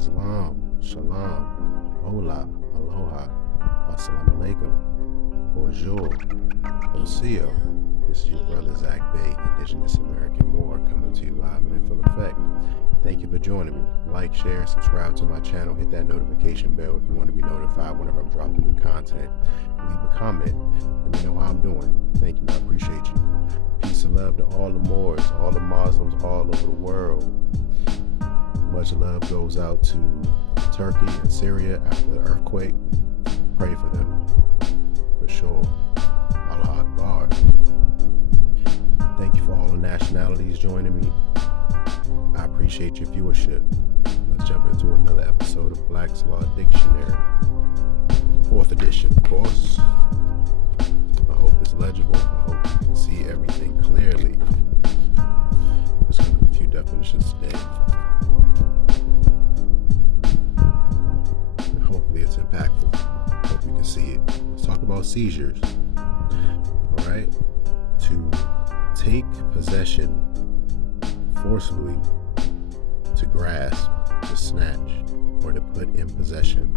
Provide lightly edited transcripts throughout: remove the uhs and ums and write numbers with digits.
Islam, Shalom, Hola, Aloha, I.S.L.A.M, Bonjour, Osio. This is your brother Tarik Bey, Indigenous American Moor, coming to you live and in full effect. Thank you for joining me. Like, share, and subscribe to my channel. Hit that notification bell if you want to be notified whenever I'm dropping new content. Leave a comment. Let me know how I'm doing. Thank you. I appreciate you. Peace and love to all the Moors, all the Muslims all over the world. Much love goes out to Turkey and Syria after the earthquake. Pray for them, for sure. Allah Akbar. Thank you for all the nationalities joining me. I appreciate your viewership. Let's jump into another episode of Black's Law Dictionary. 4th edition, of course. I hope it's legible. I hope you can see everything clearly. Let's go do a few definitions today. And hopefully it's impactful. Hope you can see it. Let's talk about seizures. Alright? To take possession forcibly, to grasp, to snatch, or to put in possession.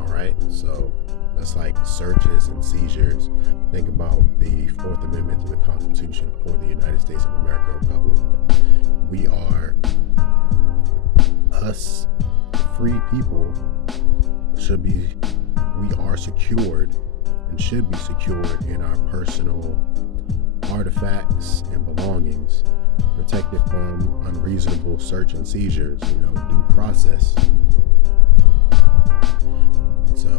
Alright? So that's like searches and seizures. Think about the 4th Amendment to the Constitution for the United States of America Republic. We are, us free people, we are secured and should be secured in our personal artifacts and belongings, protected from unreasonable search and seizures, due process. So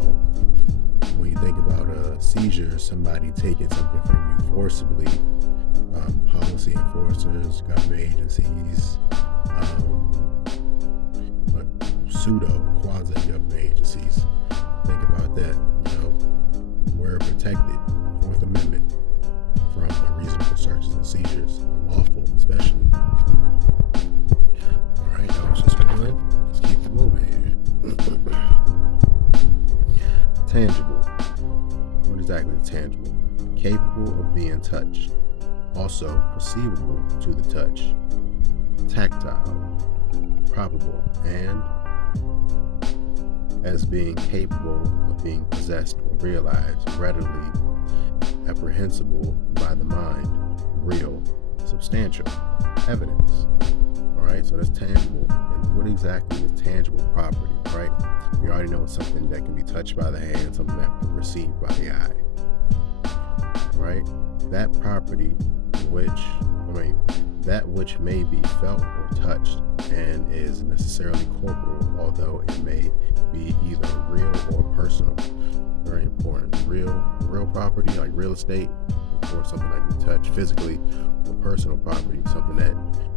when you think about a seizure, somebody taking something from you forcibly, policy enforcers, government agencies, pseudo quasi-government agencies. Think about that. We're protected, 4th Amendment, from unreasonable searches and seizures, unlawful especially. Alright, that was just one. Let's keep it moving here. Tangible. What exactly is tangible? Capable of being touched. Also perceivable to the touch. Tactile. Probable. And as being capable of being possessed or realized, readily apprehensible by the mind, real, substantial, evidence. Alright, so that's tangible. And what exactly is tangible property, right? We already know it's something that can be touched by the hand, something that can be perceived by the eye. Alright? That property that which may be felt or touched and is necessarily corporeal, although it may be either real or personal. Very important. Real property, like real estate, of course, something that you touch physically, or personal property, something that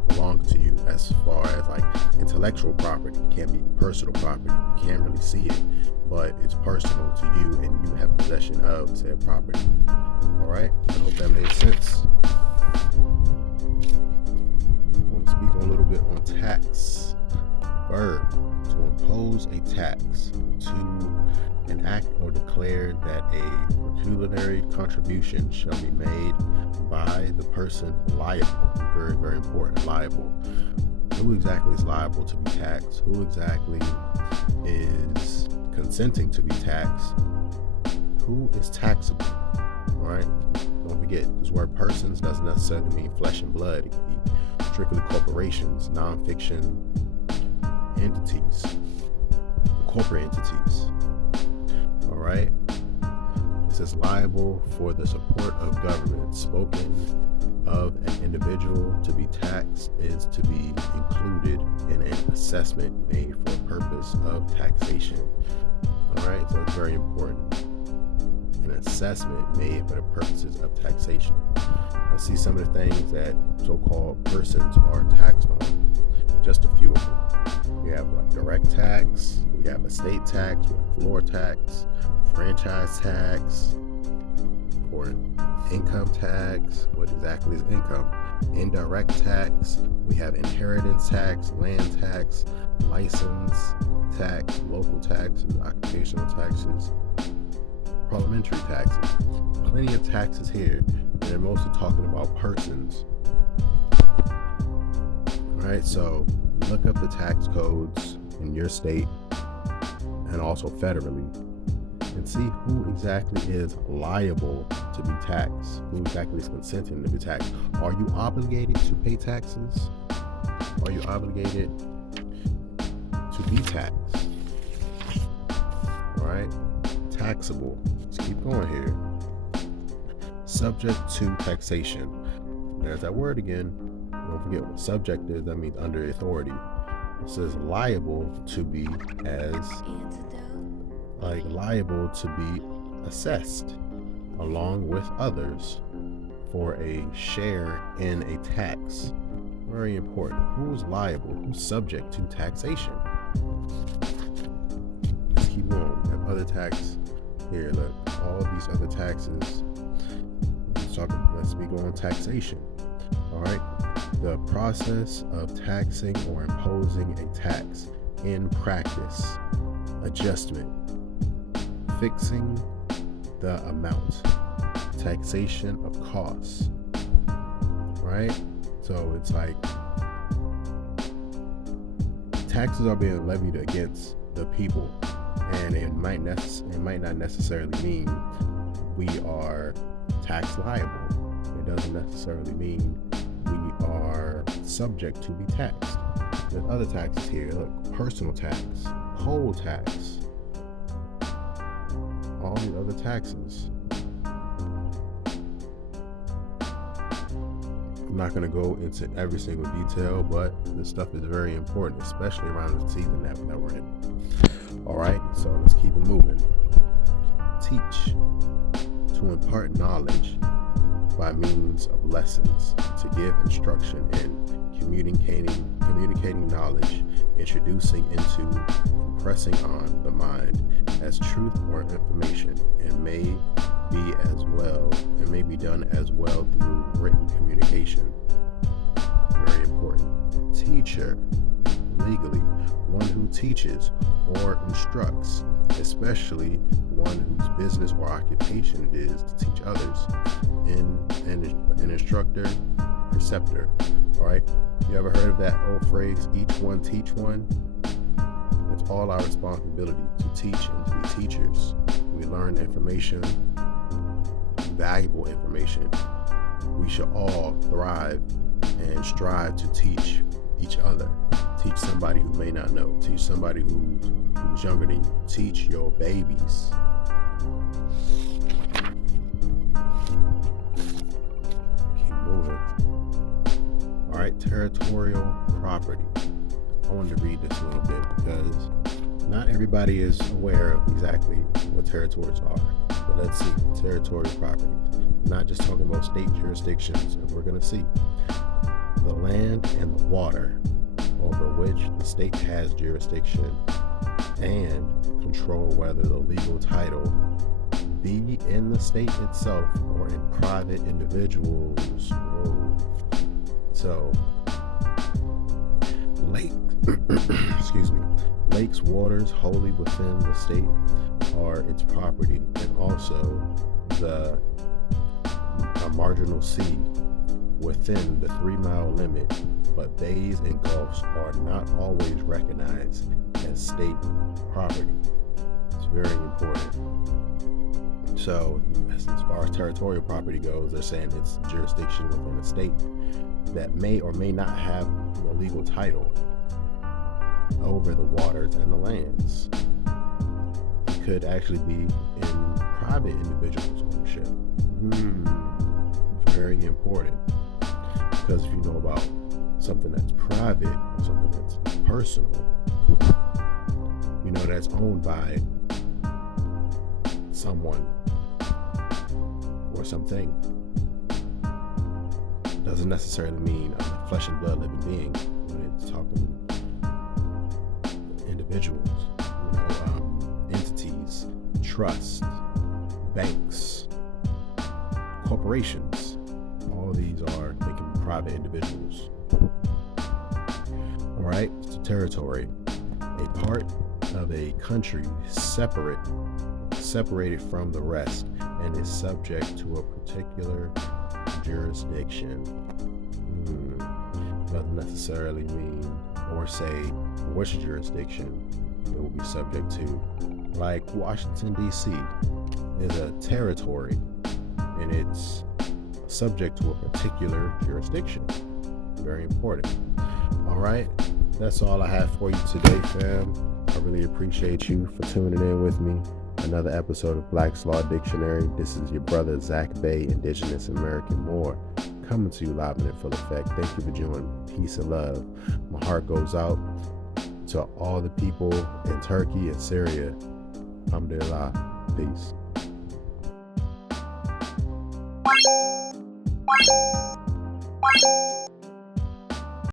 belongs to you. As far as like intellectual property, can be personal property. You can't really see it, but it's personal to you and you have possession of said property. Alright, I hope that made sense. I want to speak a little bit on tax. Verb, to impose a tax, to enact or declare that a pecuniary contribution shall be made by the person liable. Very, very important. Liable. Who exactly is liable to be taxed? Who exactly is consenting to be taxed? Who is taxable? Alright? Don't forget, this word persons doesn't necessarily mean flesh and blood. It can be strictly corporations, non-fiction entities, corporate entities. Alright? It says liable for the support of government. Spoken of an individual to be taxed is to be included in an assessment made for the purpose of taxation. Alright, so it's very important. An assessment made for the purposes of taxation. Let's see some of the things that so-called persons are taxed on. Just a few of them. We have like direct tax, we have estate tax, we have floor tax, franchise tax, important. Income tax. What exactly is income? Indirect tax. We have inheritance tax, land tax, license tax, local taxes, occupational taxes, parliamentary taxes. Plenty of taxes here. They're mostly talking about persons. Alright, so look up the tax codes in your state and also federally, and see who exactly is liable to be taxed, who exactly is consenting to be taxed. Are you obligated to pay taxes? Are you obligated to be taxed? All right, taxable. Let's keep going here. Subject to taxation. There's that word again. Don't forget what subject is. That means under authority. It says liable to be as like liable to be assessed along with others for a share in a tax. Very important. Who's liable? Who's subject to taxation? Let's keep going. We have other tax here. Look, all of these other taxes. Let's be going taxation. All right. The process of taxing or imposing a tax in practice, adjustment, fixing the amount, taxation of costs, right? So it's like taxes are being levied against the people, and it might not necessarily mean we are tax liable. It doesn't necessarily mean we are subject to be taxed. There's other taxes here. Look, personal tax, poll tax, all these other taxes. I'm not going to go into every single detail, but this stuff is very important, especially around the season that we're in. All right, so let's keep it moving. Teach, to impart knowledge by means of lessons, to give instruction in communicating knowledge, introducing into, impressing on the mind as truth or information, and may be done as well through written communication. Very important. Teacher, legally, one who teaches or instructs, especially one whose business or occupation it is to teach others. An instructor, preceptor. All right, you ever heard of that old phrase, each one teach one? It's all our responsibility to teach and to be teachers. We learn information, valuable information. We should all thrive and strive to teach each other. Teach somebody who may not know. Teach somebody who's younger than you. Teach your babies. Keep moving. All right, territorial property. I wanted to read this a little bit because not everybody is aware of exactly what territories are. But let's see, territorial property. Not just talking about state jurisdictions, and we're going to see the land and the water over which the state has jurisdiction and control, whether the legal title be in the state itself or in private individuals. Whoa. So, lakes, waters wholly within the state are its property, and also the marginal sea within the 3-mile limit, but bays and gulfs are not always recognized as state property. It's very important. So, as far as territorial property goes, they're saying it's jurisdiction within a state that may or may not have a legal title over the waters and the lands. It could actually be in private individuals' ownership. Very important. Because if you know about something that's private or something that's personal, you know that's owned by someone or something. Doesn't necessarily mean a flesh and blood living being when it's talking individuals, entities, trusts, banks, corporations. All of these are thinking private individuals. All right, so territory, a part of a country separated from the rest and is subject to a particular jurisdiction. Doesn't necessarily mean or say which jurisdiction it will be subject to. Like Washington, D.C. is a territory, and it's subject to a particular jurisdiction. Very important. All right, that's all I have for you today, fam. I really appreciate you for tuning in with me. Another episode of Black's Law Dictionary. This is your brother Zach Bey, Indigenous American Moor, coming to you live and in full effect. Thank you for joining. Peace and love. My heart goes out to all the people in Turkey and Syria. Alhamdulillah. Peace.